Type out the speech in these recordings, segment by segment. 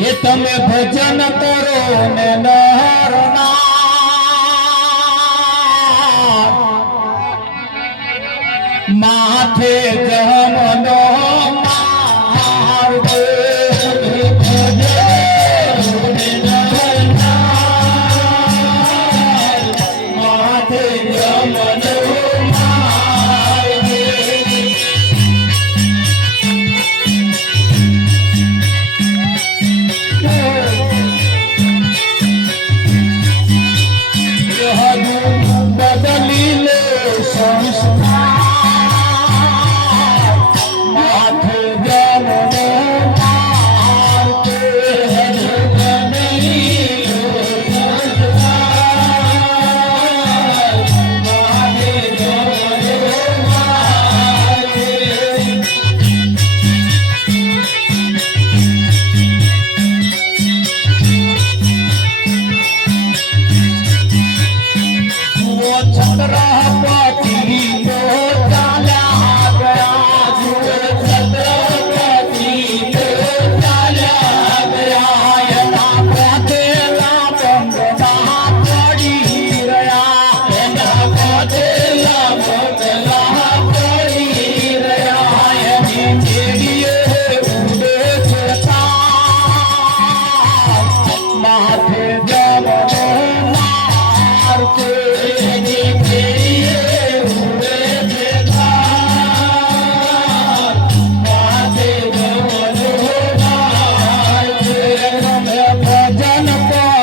ये तमे भजन करो ने नरना माथे जमनो मार दे भजन ने नरना माथे जमनो मार दे बदली ले संस्कार माथे जमनो मार के बदली लो संस्कार माथे जमनो मार के छत्रपति को चाला गया छत्रपति को चाला गया ना पते ना बंदना पड़ी रहा ना पते ना बंदना पड़ी रहा मेरिए उड़े चलता माथे जमनो मार के भजन करो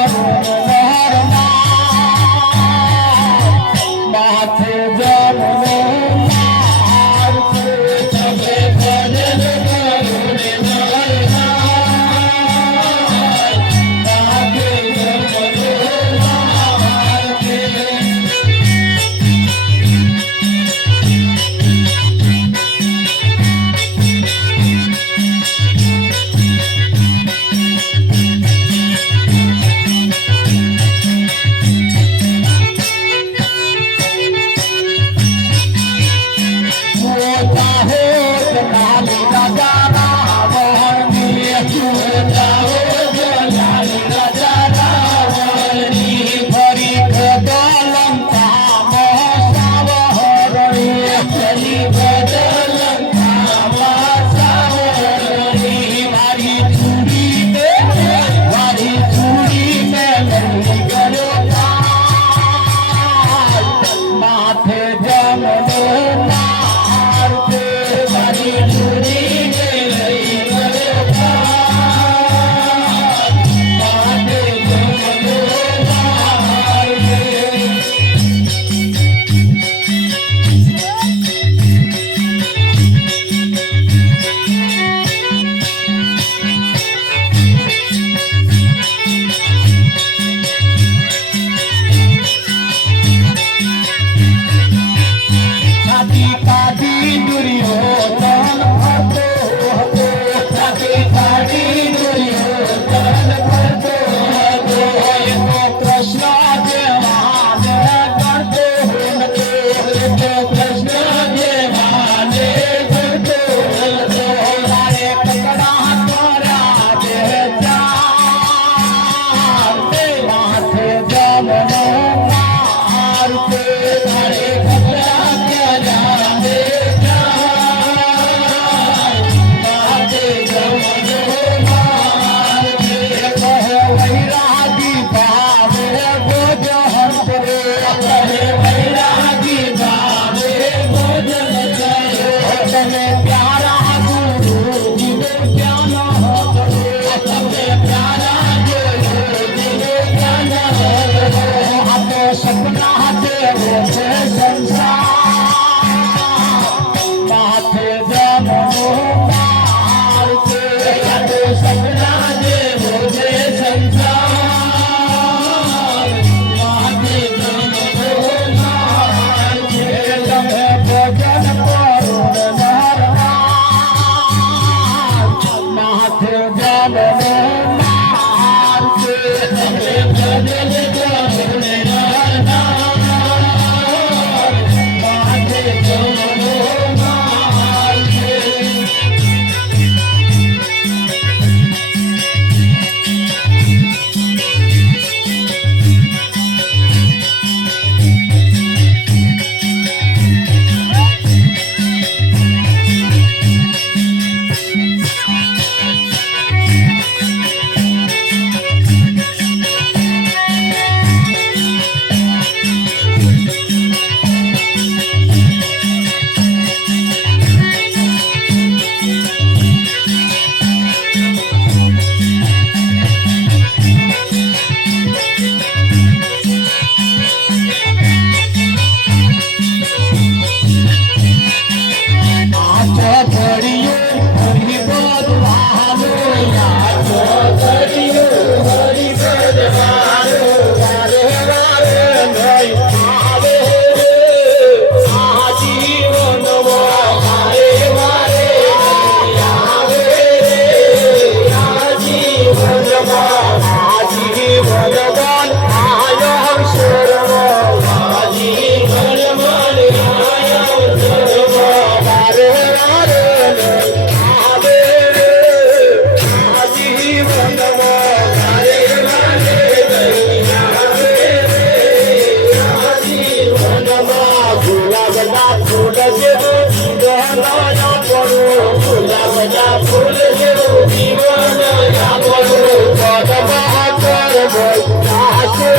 ફૂલ જેવું જીવન આપણું પદમાં કરવો જાશે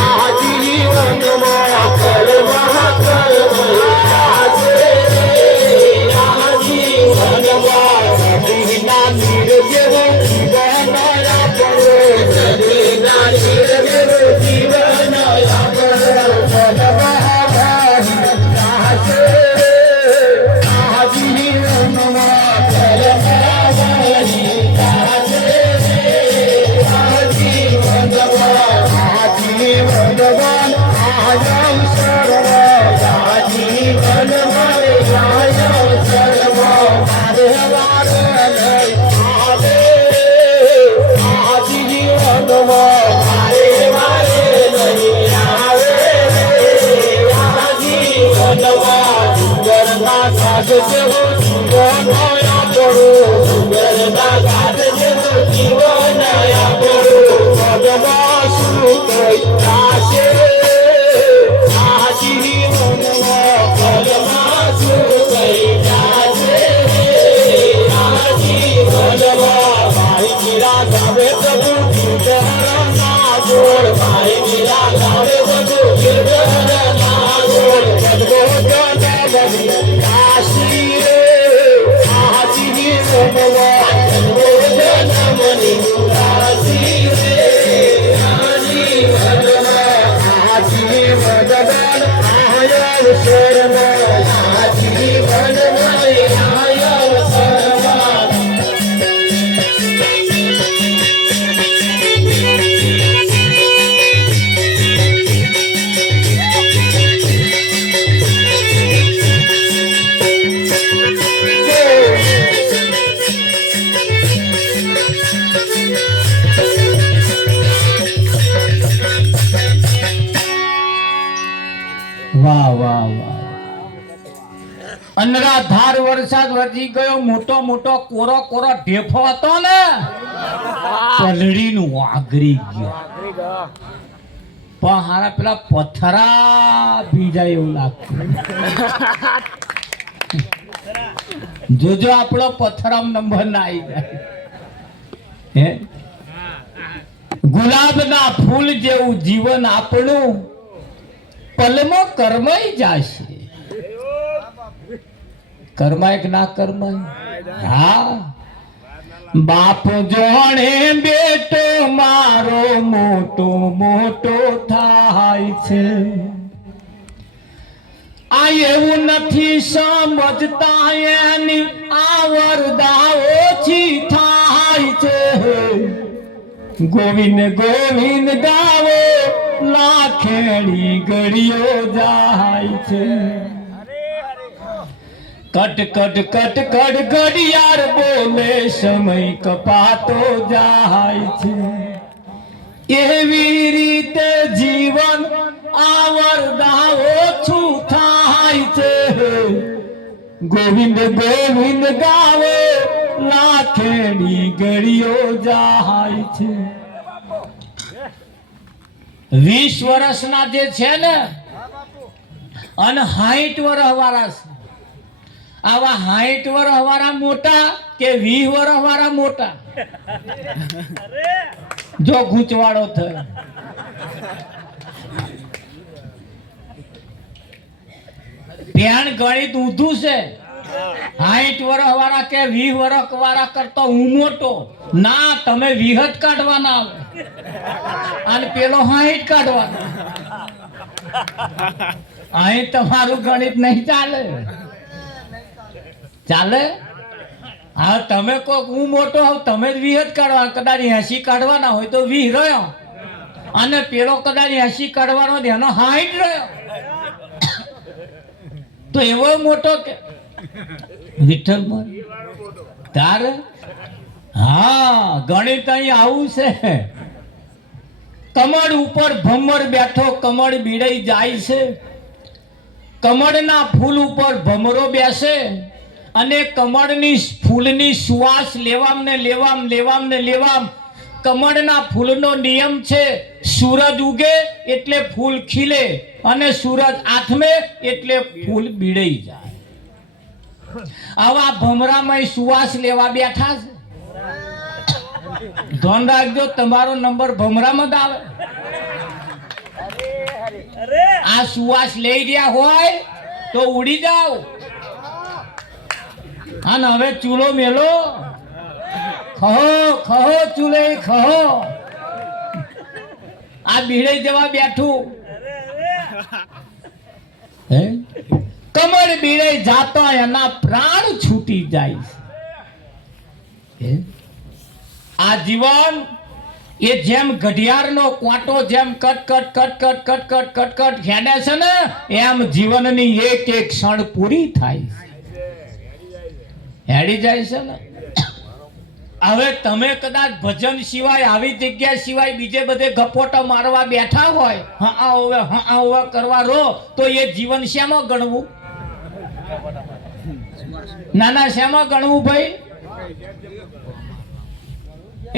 આ જીવનમાં કરવા કરવો જાશે આ જીવનમાં નદીના નીર જેવું જીવન આપણું નદીના નીર જેવું જીવન આપણું પદમાં અનરાધાર વરસાદ વરસી ગયો મોટો મોટો કોરો કોરો ઢેફો હતો ને પલડીનું વાગરી ગયો પણ હારા પેલા પથરા ભીજાય એવું લાગતું જોજો આપણો પથરામ નંબર ના આવી જાય હે ગુલાબના ફૂલ જેવું જીવન આપણું પલમાં કરમાઈ જશે કરમાય કે ના કરમાય હા બાપ જોણે બેટો મારો મોટો મોટો થાય છે આ એવું નથી સમજતા એની આવરદા ઓછી થાય છે ગોવિંદ ગોવિંદ ગાવો લાખેડી ગળીઓ જાય છે કટ કટ કટ કટ ઘડિયાળ બોલે સમય કપાતો જાય છે એવી રીતે જીવન આવરદા ઓછું થાય છે ગોવિંદ ગોવિંદ ગાવે લાખેડી ગળીઓ જાય છે 20 વર્ષના જે છે ને અને 60 વર્ષ વાળા છે આવા 60 વર્ષ વાળા મોટા કે 20 વર્ષ વાળા મોટા જો ગૂંચવાડો થયો ધ્યાન ગણિત ઊંધું છે 60 વર્ષ વાળા કે 20 વર્ષ વાળા કરતો હું મોટો ના તમે 20 જ કાઢવાના આવે અને પેલો 60 કાઢવાનો અહીં તમારું ગણિત નહીં ચાલે ચાલે હા તમે કહો હું મોટો હોઉં તમે જ 20 જ કાઢવા કદાચ 80 કાઢવાના હોય તો 20 રહ્યો અને પેલો કદાચ 80 કાઢવાનો એનો 60 રહ્યો તો એવો મોટો કે વિઠ્ઠલ તારે હા ગણિત અહીં આવું છે કમળ ઉપર ભમર બેઠો કમળ બીડાઈ જાય છે કમળના ફૂલ ઉપર ભમરો બેસે અને કમળની ફૂલની સુવાસ લેવામ ને લેવામ કમળના ફૂલનો નિયમ છે સૂરજ ઉગે એટલે ફૂલ ખીલે અને સૂરજ આથમે એટલે ફૂલ બીડાઈ જાય આવા ભમરામાં સુવાસ લેવા બેઠા છે. ધ્યાન રાખજો, તમારો નંબર ભમરામાં જ આવે. આ સુવાસ લઈ રહ્યા હોય તો ઉડી જાઓ. અને હવે ચૂલો મેલો, ખહો ખહો ચૂલે ખહો. આ ભીડે જવા બેઠું. કમળ ભીડે જાતો એના પ્રાણ છૂટી જાય. આ જીવન એ જેમ ઘડિયાળનો કાંટો જેમ કટ કટ કટ કટ કટ કટ કટ કટ ખેડે છે ને, એમ જીવનની એક એક ક્ષણ પૂરી થાય, હેડી જાય છે ને. હવે તમે કદાચ ભજન સિવાય આવી જગ્યા સિવાય બીજે બધે ગપોટો મારવા બેઠા હોય, હા હવે કરવા રો, તો એ જીવન શેમાં ગણવું? નાના શેમાં ગણવું ભાઈ?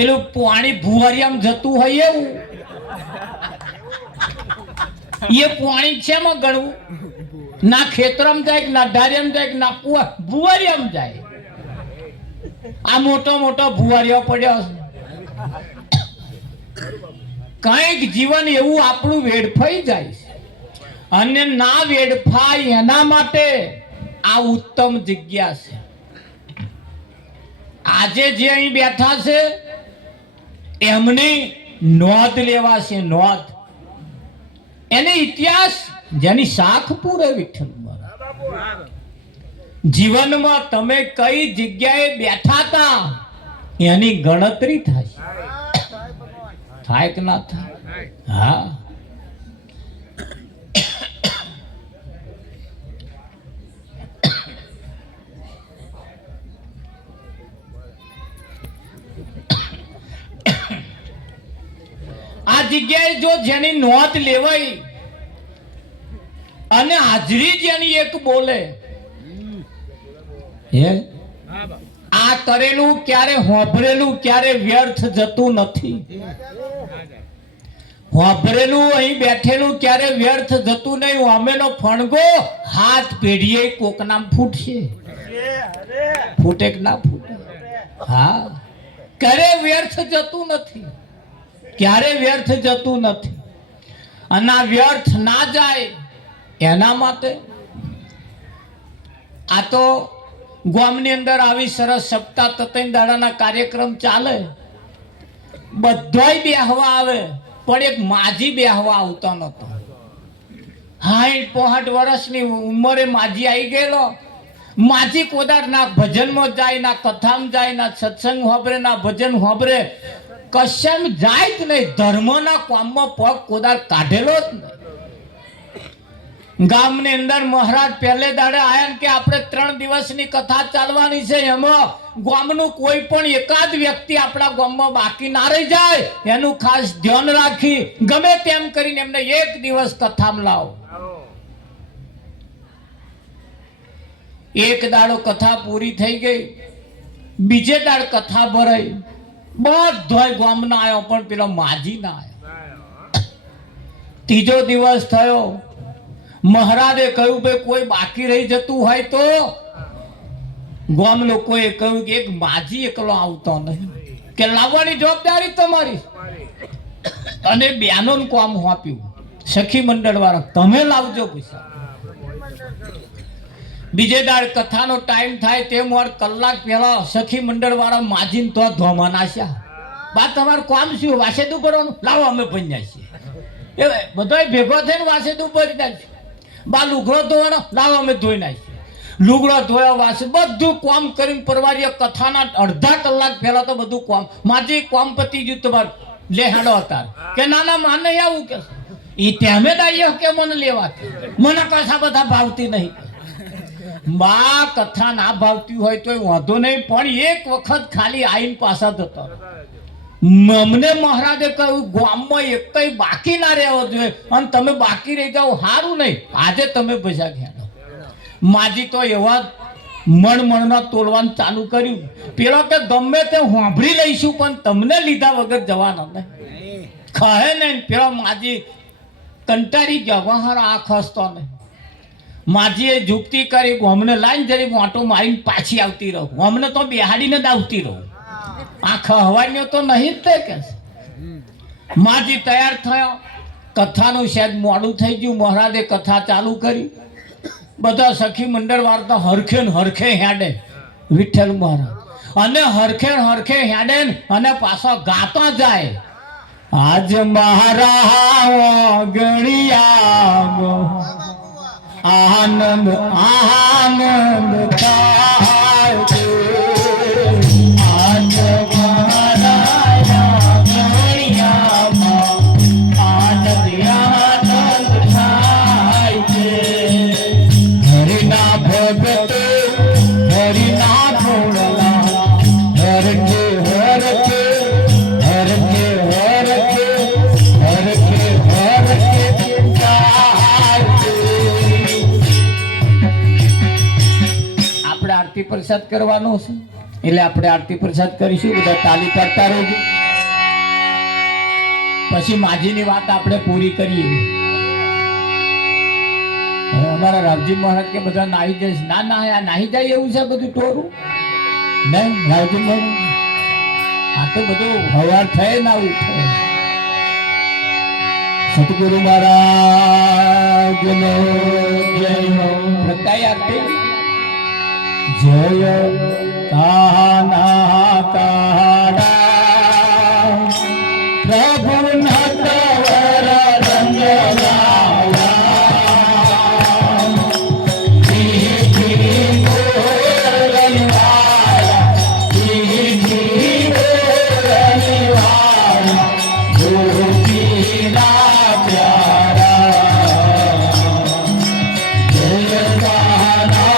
એનું પાણી ભુવારિયામાં જતું હોય એવું એ પાણી શેમાં ગણવું? ના ખેતરમાં જાય કે ના ધારિયામાં જાય કે ના ભુવારિયામાં જાય. આ મોટો મોટો ભુવારિયો પડ્યો છે. કઈક જીવન એવું આપણું વેડફાઈ જાય છે, અને ના વેડફાય એના માટે આ ઉત્તમ જગ્યા છે. આજે જે અહીં બેઠા છે એમની નોંધ લેવા છે, નોંધ. એને ઇતિહાસ જેની શાખ પૂરે વિઠ્ઠલ જીવનમાં તમે કઈ જગ્યાએ બેઠા હતા એની ગણતરી થાય. થાય કે ના થાય? હા. આ જગ્યાએ જો જેની નોંધ લેવાય અને હાજરી જેની એક બોલે, આ કરેલું ક્યારે હોભરેલું ક્યારે વ્યર્થ જતું નથી. હોભરેલું અહીં બેઠેલું ક્યારે વ્યર્થ જતું નહીં. અમેનો ફણગો હાથ પેઢીએ કોક નામ ફૂટશે, ફૂટે કે ના ફૂટે? હા, ક્યારે વ્યર્થ જતું નથી, ક્યારે વ્યર્થ જતું નથી. અને આ વ્યર્થ ના જાય એના માટે આ તો ગામની અંદર આવી સરસ સપ્તાહ તતૈન દાડાના કાર્યક્રમ ચાલે. બધાય બેહવા આવે, પણ એક માજી બેહવા આવતો નતો. 60-65 વર્ષની ઉંમરે માજી આવી ગયેલો. માજી કોદાર ના ભજનમાં જાય, ના કથામાં જાય, ના સત્સંગ હોબરે, ના ભજન હોબરે, કશમ જાય જ નહીં. ધર્મના કામમાં પગ કોદાર કાઢેલો જ નહીં. ગામની અંદર મહારાજ પહેલે દાડે આયા ને કે આપણે 3 દિવસની કથા ચાલવાની છે, એમાં ગામનું કોઈ પણ એકાદ વ્યક્તિ આપણા ગામમાં બાકી ના રહી જાય એનું ખાસ ધ્યાન રાખી ગમે તેમ કરીને એમને 1 દિવસ કથામાં લાવો. 1 દાડો કથા પૂરી થઈ ગઈ, બીજે દાડ કથા ભરાઈ. બધોય ગામના આવ્યો પણ પેલો માજી ના આવ્યો. 3જો દિવસ થયો. મહારાજે કહ્યું ભાઈ કોઈ બાકી રહી જતું હોય તો? ગામ લોકોએ કહ્યું કે એક માજી એકલો આવતો નહીં, કે લાવવાની જવાબદારી તમારી. અને બેનોનું કામ આપ્યું સખી મંડળ વાળા, તમે લાવજો પૈસા. બીજે દાડ કથાનો ટાઈમ થાય તેમ વાર કલાક પહેલા સખી મંડળ વાળા માજીને તો ધોમા નાખ્યા. બા તમારું કામ શું? વાસેદું કરવાનું? લાવો અમે પંજાય છીએ. એ બધો ભેગો થઈને વાસેદું ભરી નાખ્યું. બા લુગડો ધોવાનો? લાવો અમે ધોઈ નાખીએ. લુગડો ધોયા વાસે બધું કામ કરીને પરવારીએ. કથાના અડધા કલાક પહેલા તો બધું કામ માજી કામ પતી ગયું. તમારે લે હેડો હતા કે નાના માને આવું કે એ તેમે દાઈએ કે મને લેવા, મને કથા બધા ભાવતી નહીં. બા કથા ના ભાવતી હોય તો વાંધો નહીં, પણ એક વખત ખાલી આઈને પાછા થતો. અમને મહારાજે કહ્યું ગામમાં એકય બાકી ના રહેવો જોઈએ, અને તમે બાકી રહી જાઓ સારું નહીં. આજે તમે પૈસા ખેડો. માજી તો એવા મણના તોડવાનું ચાલુ કર્યું. પેલો કે ગમે તે સાંભળી લઈશું પણ તમને લીધા વગર જવાના નહીં. કહે ને પેલો માજી કંટાળી ગયા, વહાર આ ખસતો નહીં. માજીએ જુક્તિ કરી અમને લાઈન જરી વાંટો મારીને પાછી આવતી રહું અમને તો બેહાડીને જ આવતી રહું આ ખવાઈનો તો નહીં જ તે કે માજી તૈયાર થયો કથાનું શાયદ મોડું થઈ ગયું મહારાજે કથા ચાલુ કરી બધા સખી મંડળ વાર્તા હરખે ને હરખે હેડે વિઠ્ઠલ મહારાજ અને હરખે ને હરખે હેડે ને અને પાછા ગાતા જાય આજ મારા ગણિયા આનંદ આનંદ થાય છે આજ મારા ગણિયામાં આનંદ આનંદ થાય છે હરિના ભગત હરિના ભોળા હરકે હરકે હરકે હરકે હરકે હરકે આપણે આરતી પ્રસાદ કરવાનો છે એટલે આપણે આરતી પ્રસાદ કરીશું બધા તાલી પાડતા રહેજો પછી માજીની વાત આપણે પૂરી કરીએ હવે અમારા રાવજી મહારાજ કે બધા નાહી જશે ના ના આ નાહી જાય એવું છે બધું ટોરું નહીં રાવજી મહારાજ આ તો બધું હવાર થાય ના ઉઠે સતગુરુ મહારાજનો જય હો પ્રતાય આરતી જય કાના કાડા પ્રભુ નટવર રંગલાલા જી ગોરનિવાલા જી ગોરનિવાલા ગોપીના પ્યારા જય કાના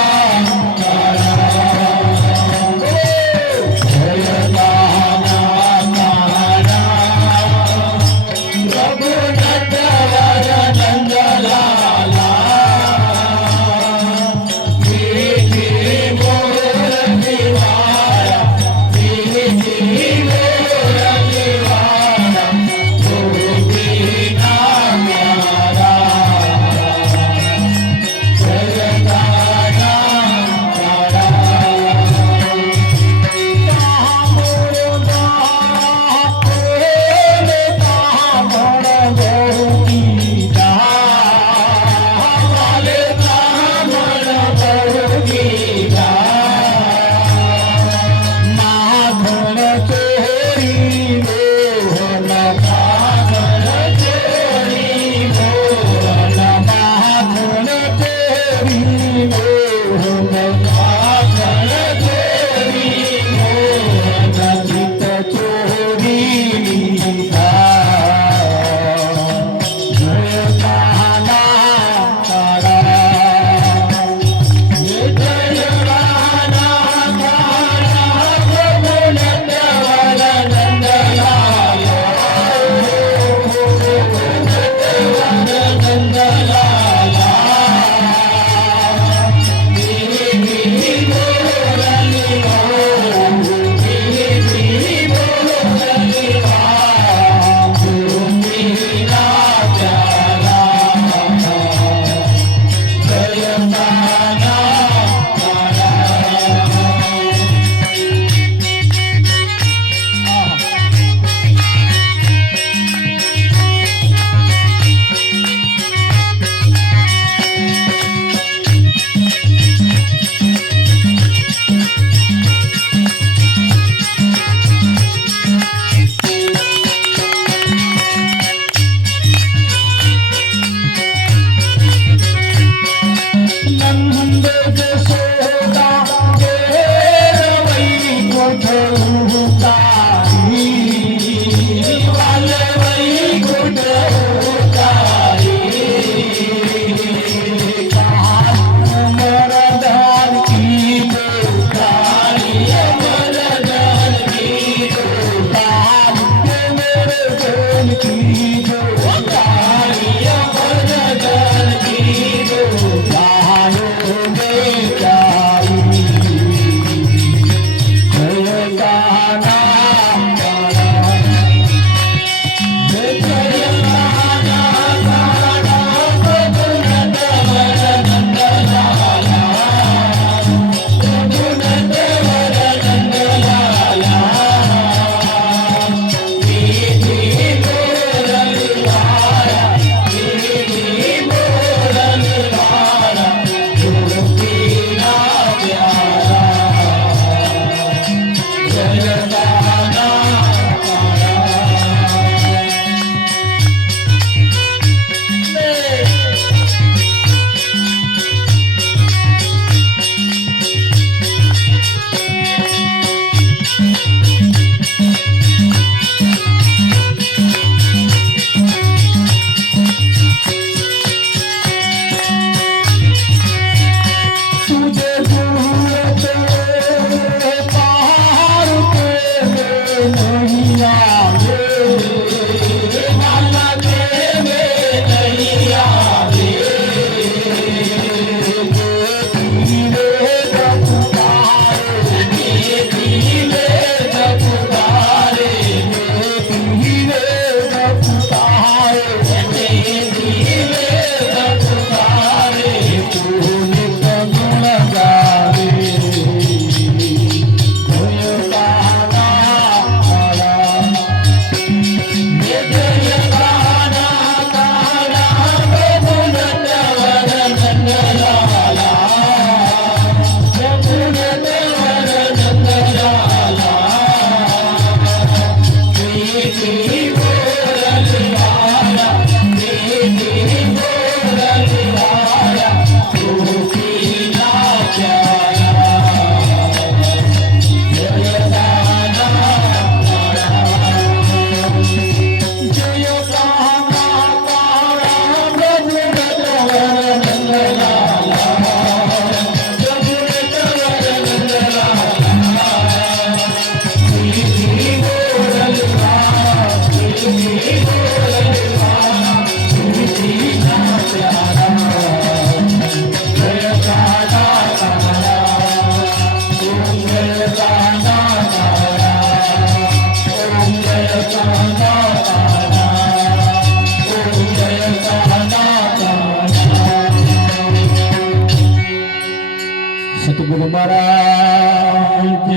સતગુરુ મહારાજનો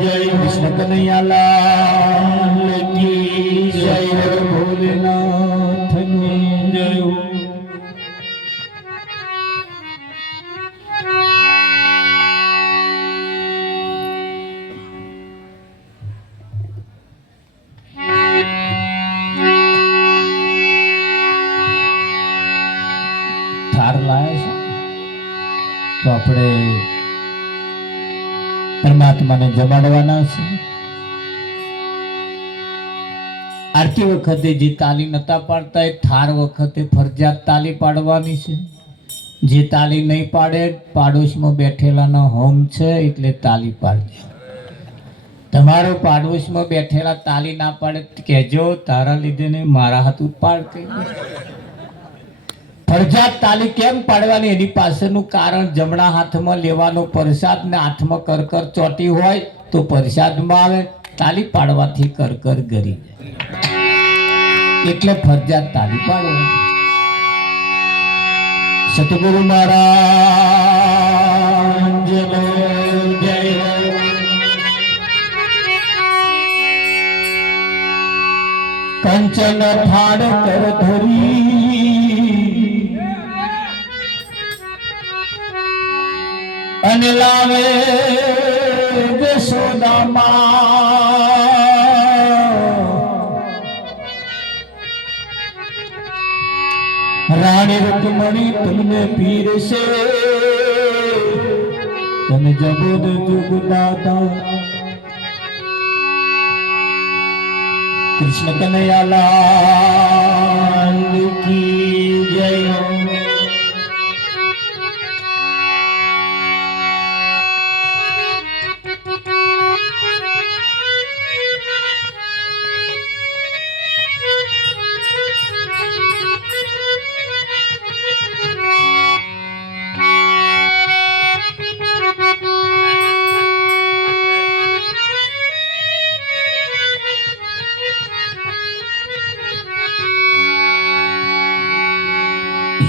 જય. કૃષ્ણ કનૈયાલાલ કી જય. ભોલેનાથની જય. થાર લાયા છે તો આપણે પરમાત્માને જમાડવાના છે. આરતી વખતે જે તાલી નતા પાડતા એ થાર વખતે ફરજિયાત તાલી પાડવાની છે. જે તાલી નહીં પાડે પાડોશમાં બેઠેલાનો હોમ છે એટલે તાલી પાડજો. તમારો પાડોશમાં બેઠેલા તાલી ના પાડે કહેજો તારા લીધે ને મારા હાથ પાડ. ફરજિયાત તાલી કેમ પાડવાની એની પાછળનું કારણ જમણા હાથમાં લેવાનો પ્રસાદ ને હાથમાં કરકર ચોટી હોય તો પ્રસાદમાં આવે. તાલી પાડવાથી કરકર ગરી એટલે ફરજિયાત તાલી પાડવાની. સતગુરુ મહારાજનો જય. કંચન થાળ કર ધરી અને લાવે યશોદામાં રાણી રૂકમણી તમને પીરસે તમે જગોદ જુગ દાતા. કૃષ્ણ કનૈયાલાલ કી જય.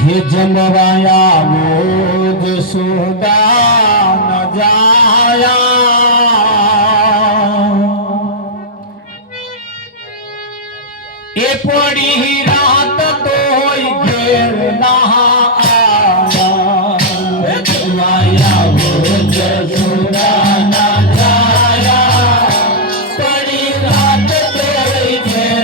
હે જમવાયા મોજ સુદા ન જાયા એ પડી રાત તોય ઘેર ના આયા. જમવાયા મોજ સુદા ન જાયા પડી રાત તોય ઘેર ના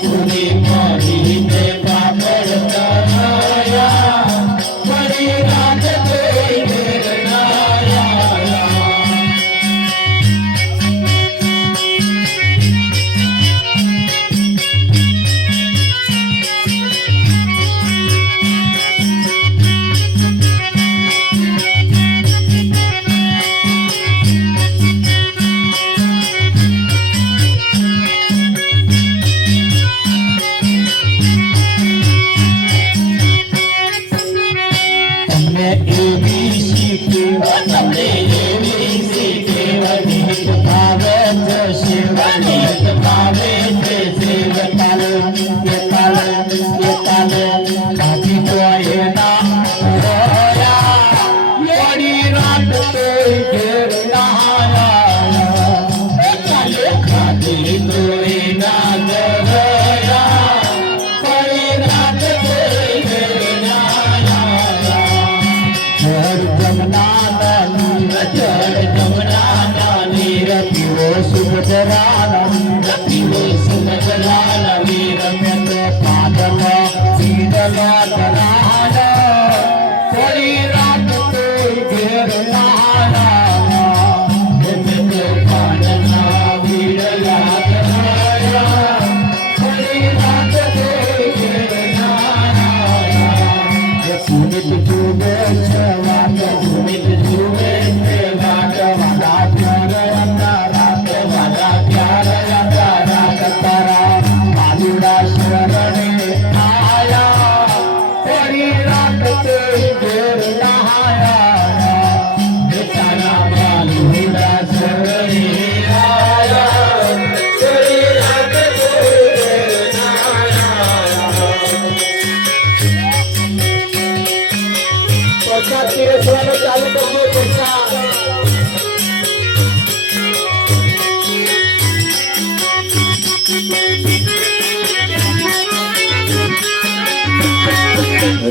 પૂરી મારી ને પાપડ કરાયા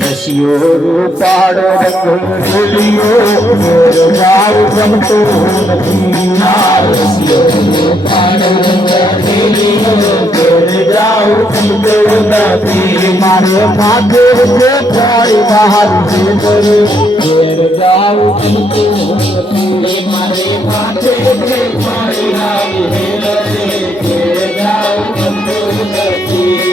રસિયો રૂપાળો રંગોલિયો જાવ ગમતો નથી રસિયો રૂપાળો રંગોલિયો જાવ ગમતો નથી મારે માથે જે ફાળી બહાર ઘેર જાવ ગમતો નથી મારે માથે જે ફાળી ઘેર જાવ ગમતો નથી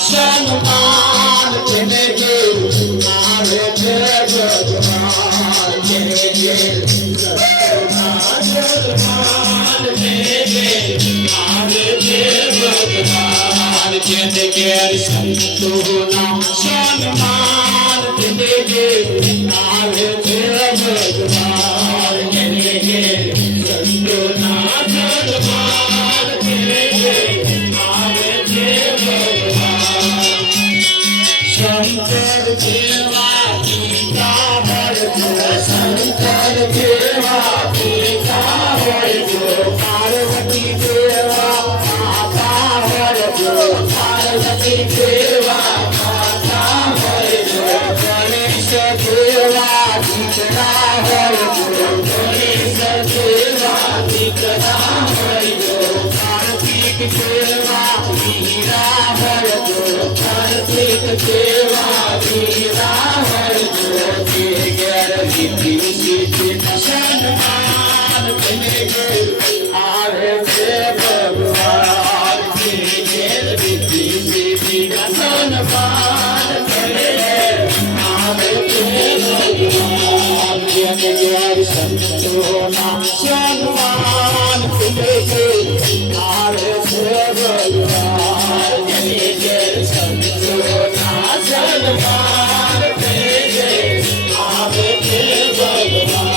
સન્માન તેને આવે છે જગમાં સંતોના સન્માન તેને ઘેર આવે છે ભગવાન તેને ઘેર સંતોના સન્માન તેને ઘેર આવે છે ભગવાન શંકર જેવા પિતા હોય તો શંકર જેવા પિતા હોય તો પાર્વતી જેવા માતા હોય તો પાર્વતી જેવા માતા હોય તો ગણેશ જેવા દીકરા હોય તો ગણેશ જેવા દીકરા હોય તો કાર્તિક જેવા વીરા હોય તો કાર્તિક જેવા વીરા હોય તો તે ઘેર વિધિ સિદ્ધિ સન્માન તેને ઘેર આવે છે ભગવાન તે ઘેર વિધિ સિદ્ધિ સન્માન તેને ઘેર આવે છે ભગવાન તેને ઘેર સંતોના સન્માન તેને ઘેર આવે છે ભગવાન તેને ઘેર સંતોના સન્માન તેને ઘેર આવે છે ભગવાન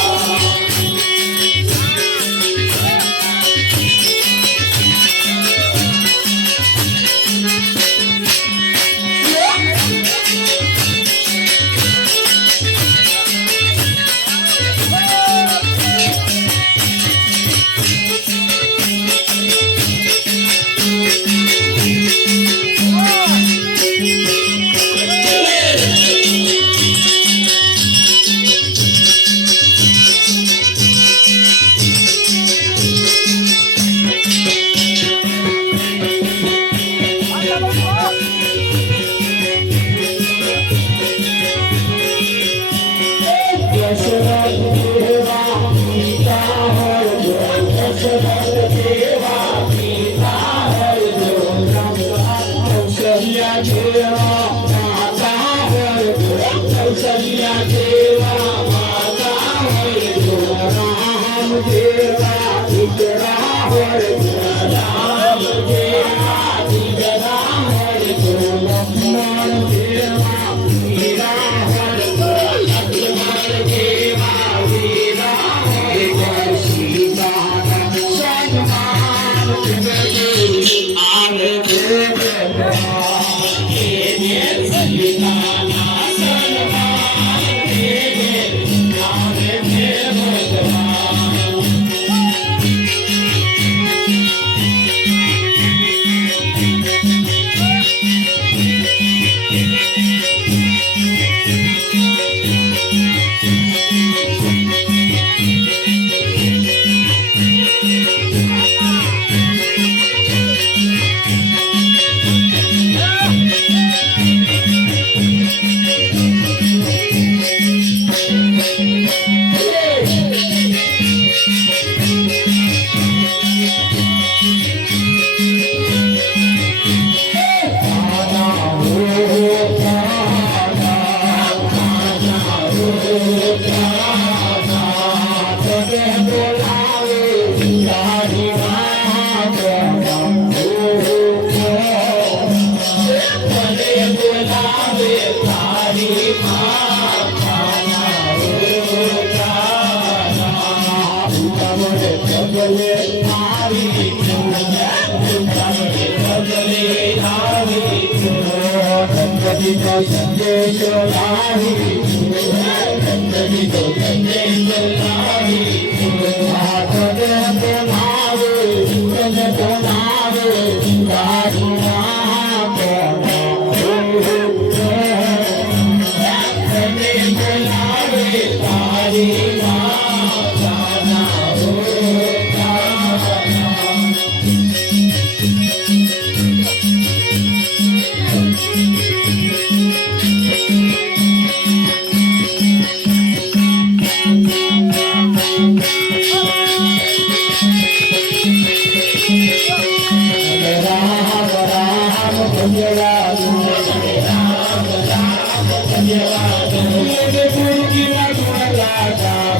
Jai Ram, Jai Ram, Jai Ram, Jai Ram,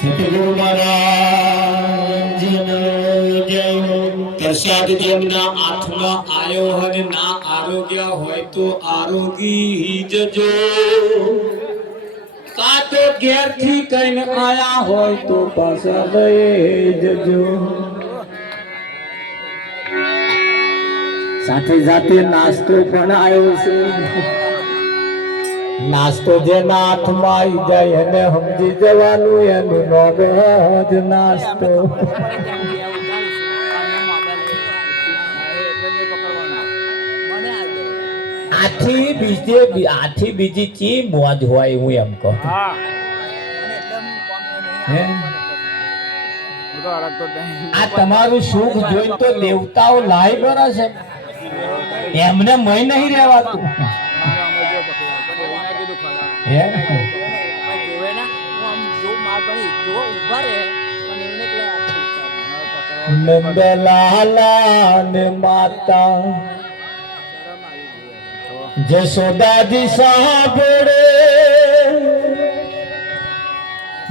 Satguru મહારાજનો જય. પ્રસાદ જેમના હાથમાં આવ્યો હોય ના આરોગ્ય હોય તો આરોગી જજો. કાં તો ઘેરથી કઈને આયા હોય તો પાછા લઈ જજો. સાથે સાથે નાસ્તો પણ આવ્યો છે. નાસ્તો જેના હાથમાં આવી જાય એને સમજી જવાનું એનું નામ જ નાસ્તો. આથી બીજી ચી મોજ હોય હું એમ કહું. આ તમારું સુખ જોઈ તો દેવતાઓ લાઈ બરા છે, એમને મય નહીં રહેવાતું. નંદલાલા ને માતા જશોદાજી સાંભળે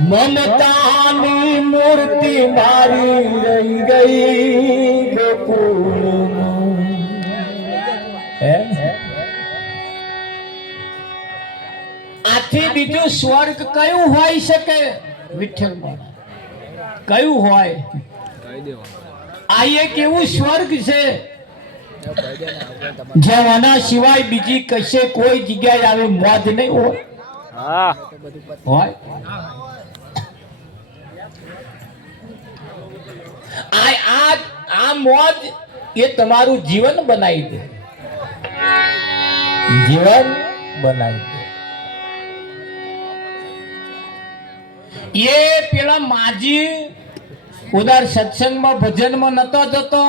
મમતાની મૂર્તિ મારી રહી ગઈ ગોકુળમાં. આથી બીજું સ્વર્ગ કયું હોય શકે વિઠ્ઠલમાં? કયું હોય? આ એક એવું સ્વર્ગ છે જેના સિવાય બીજી કશે કોઈ જગ્યાએ આવે મોજ નહીં હોય. આ મોજ એ તમારું જીવન બનાવી દે, જીવન બનાવી દે. એ પેલા માજી ઉદાર સત્સંગમાં ભજનમાં નતો જતો,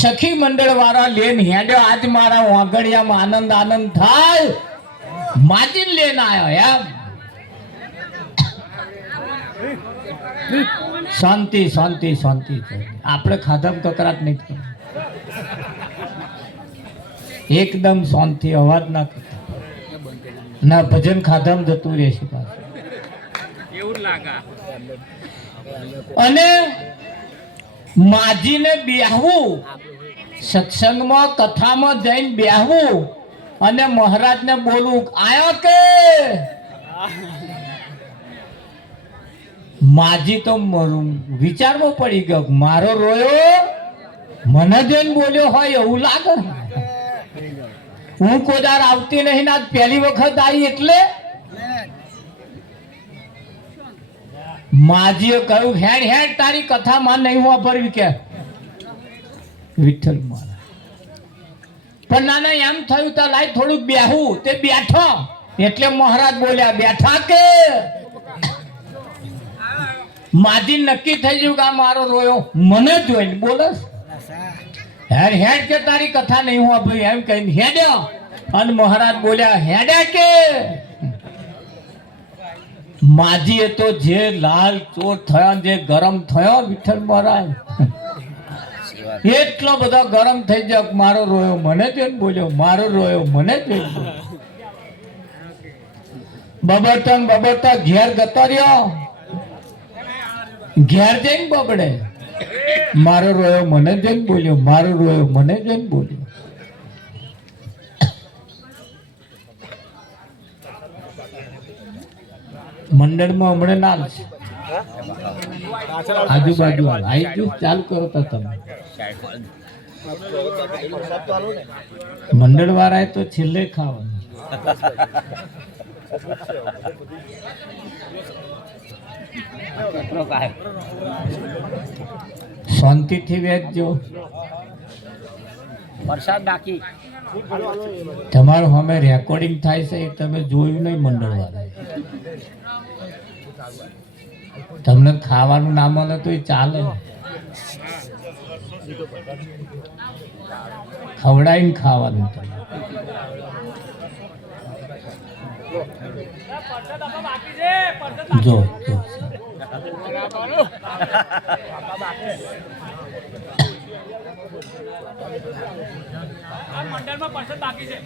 સખી મંડળ વાળા લેન હેડ્યો. આજ મારા વાગડિયામાં આનંદ આનંદ થાય, માજી લેન આવ્યો. એમ શાંતિ શાંતિ શાંતિ. આપણે ખાધમ કકરાટ નહીં કરતો, એકદમ શાંતિ, અવાજ ના કરતો ના. ભજન ખાધમ જતું રહેશે પાછું એવું લાગે. અને માજીને બેહવું, સત્સંગમાં કથામાં જઈને બેહવું અને મહારાજને બોલવું, આયો કે માજી તો વિચારવો પડી ગયો, મારો રોયો મને જઈને બોલ્યો હોય એવું લાગે. હું કોદાર આવતી નહીં ના, પહેલી વખત આવી એટલે માજીએ કહ્યું હેડ હેડ તારી કથામાં નહીં વાપરવી કે વિઠ્ઠલ મારા. પણ નાના એમ થયું તો લાઈ થોડુંક બેહું. તે બેઠો એટલે મહારાજ બોલ્યા, બેઠા કે? માજી નક્કી થઈ ગયું કે આ મારો રોયો મને જોઈને બોલસ. હેડ હેડ કે તારી કથા નહીં વાપરી એમ કહીને હેડ્યો. અને મહારાજ બોલ્યા, હેડ્યા કે? માજીએ તો જે લાલ ચોર થયો, જે ગરમ થયો વિઠ્ઠલ મહારાજ, એટલો બધો ગરમ થઈ ગયો. મારો રોયો મને જોઈને બોલ્યો, મારો રોયો મને જોઈને બોલ્યો. બબડતા બબડતા ઘેર જતો રહ્યો. ઘેર જઈને બબડે, મારો રોયો મને જોઈને બોલ્યો, મારો રોયો મને જોઈને બોલ્યો. મંડળમાં હમણાં ના આવશે આજુબાજુ આવી ગયું ચાલુ કરો તો તમે મંડળ વાળાએ તો છેલ્લે ખાવાનું શાંતિથી વેચજો વરસાદ બાકી તમારું અમે રેકોર્ડિંગ થાય છે એ તમે જોયું નહીં મંડળ વાળા તમને ખાવાનું ના મળે તો એ ચાલે ખવડાવીને ખાવાનું તમે જો જો મંડળમાં પરસેન્ટ બાકી છે